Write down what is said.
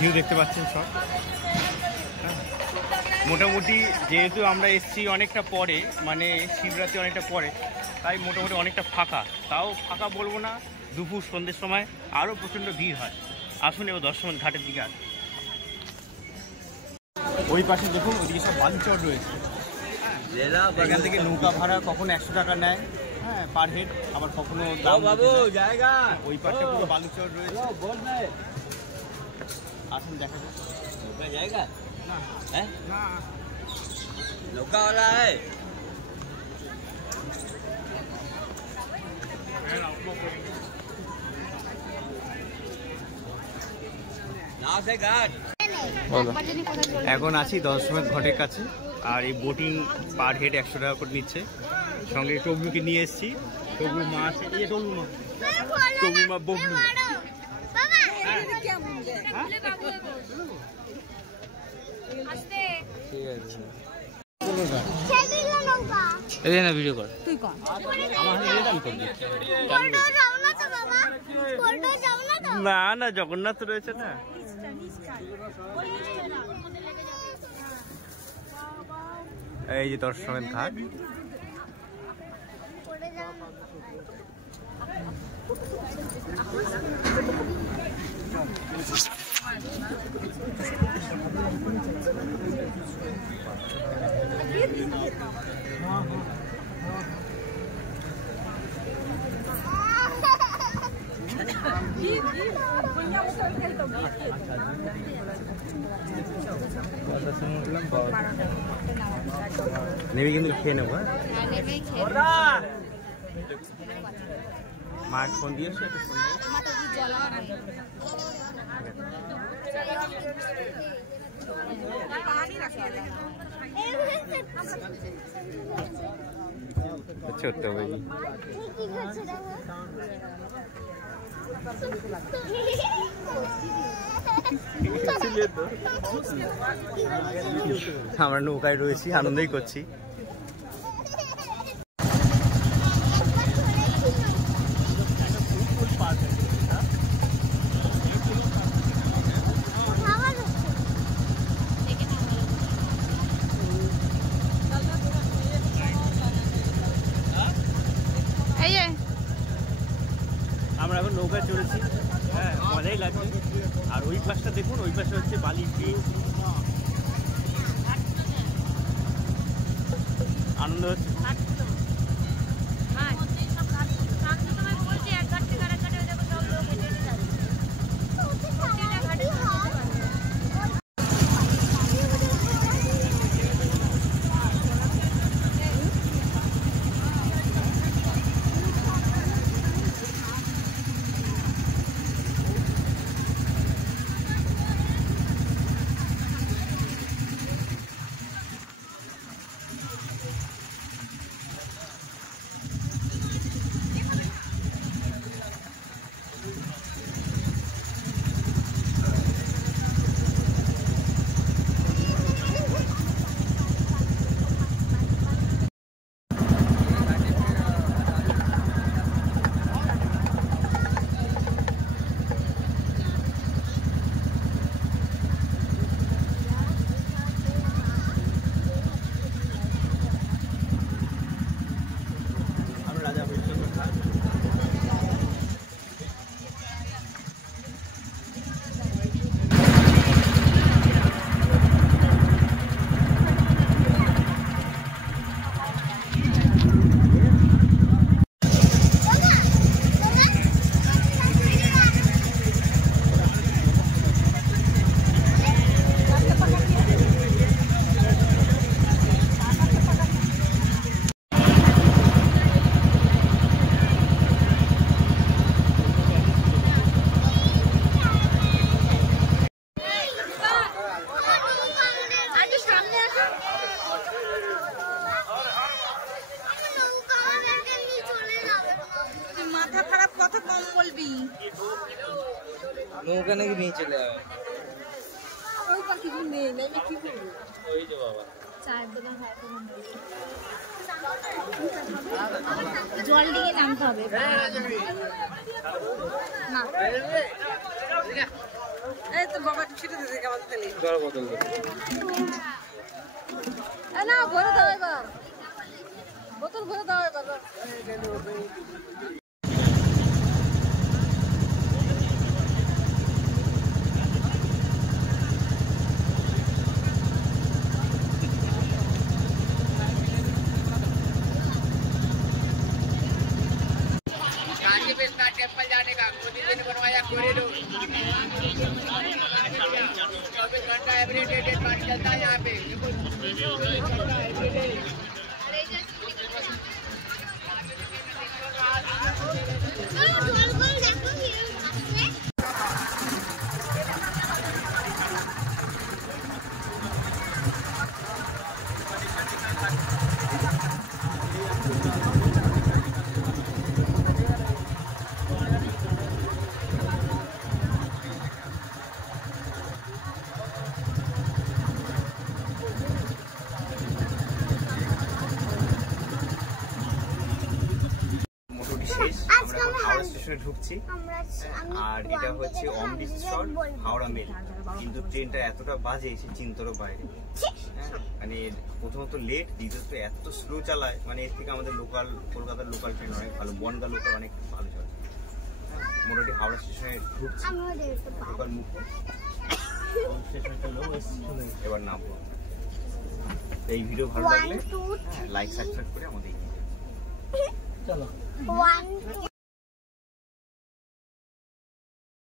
View দেখতে পাচ্ছেন সব। মোটামুটি যেহেতু আমরা এসছি অনেকটা পরে, মানে শিবরাত্রি অনেকটা পরে, তাই মোটামুটি অনেকটা ফাঁকা। তাও ফাঁকা বলবো না, দুপুর সন্ধ্যের সময় আরও প্রচণ্ড ভিড় হয়। আসুন এবার দর্শন ঘাটের দিকে আসুন। ওই পাশে দেখুন, ওইদিকে সব বালুচর রয়েছে। এখান থেকে নৌকা ভাড়া কখনো 100 টাকা নেয়, হ্যাঁ, পার হেড, আবার কখনো জায়গা। ওই পাশে পুরো বালুচর রয়েছে। আসুন দেখা যাক নৌকা জায়গা। হ্যাঁ না, নৌকাওয়ালা এখন আছি 10 ঘাটের কাছে। আর এই বোটিং পার হেড 100 টাকা করে নিচ্ছে। সঙ্গে টবলুকে নিয়ে এসেছি। টবলু মাছ, টবলু মা ববলু। ভিডিও কর, না না, জগন্নাথ রয়েছে না। এই যে দর্শনের ঘাট। নেবে কিন্তু খেয়ে নেবো। মায়ের ফোন দিয়েছে, একটা ফোন ছোট্ট ভাই। আমরা নৌকায় রয়েছি, আনন্দই করছি। আমরা এখন নৌকায় চলেছি, হ্যাঁ, মজাই লাগছে। আর ওই পাশটা দেখুন, ওই পাশে হচ্ছে বালি ব্রিজ। আনন্দ হচ্ছে। নৌকা নাকি নিয়ে চলে যাবে। ওই যে বাবা জল দিকে নামতে হবে না। এই তো বাবা ছিটে দিতে কেমন তেল জল বোতল না ভরে দাও এবার বোতল ভরে দাও এবার टेम्पल जाने का मोदी जी ने बनवाया कॉरिडोर 24 घंटा एवरीडे पानी चलता है यहाँ पे হাওড়া স্টেশনে ঢুকছি আর এটা হচ্ছে অমৃতসর হাওড়া মেল, কিন্তু ট্রেনটা এতটা বাজে সে চিন্তরও বাইরে। মানে প্রথমত লেট, দ্বিতীয়ত এত স্লো চালায়, মানে এর থেকে আমাদের লোকাল কলকাতার লোকাল ট্রেন অনেক ভালো, বনগা লোকাল অনেক ভালো চলে। মোটামুটি হাওড়া স্টেশনে ঢুকছি, লোকাল মুখ এবার নামবো। এই ভিডিও ভালো লাগলে লাইক সাবস্ক্রাইব করে আমাদের চলো।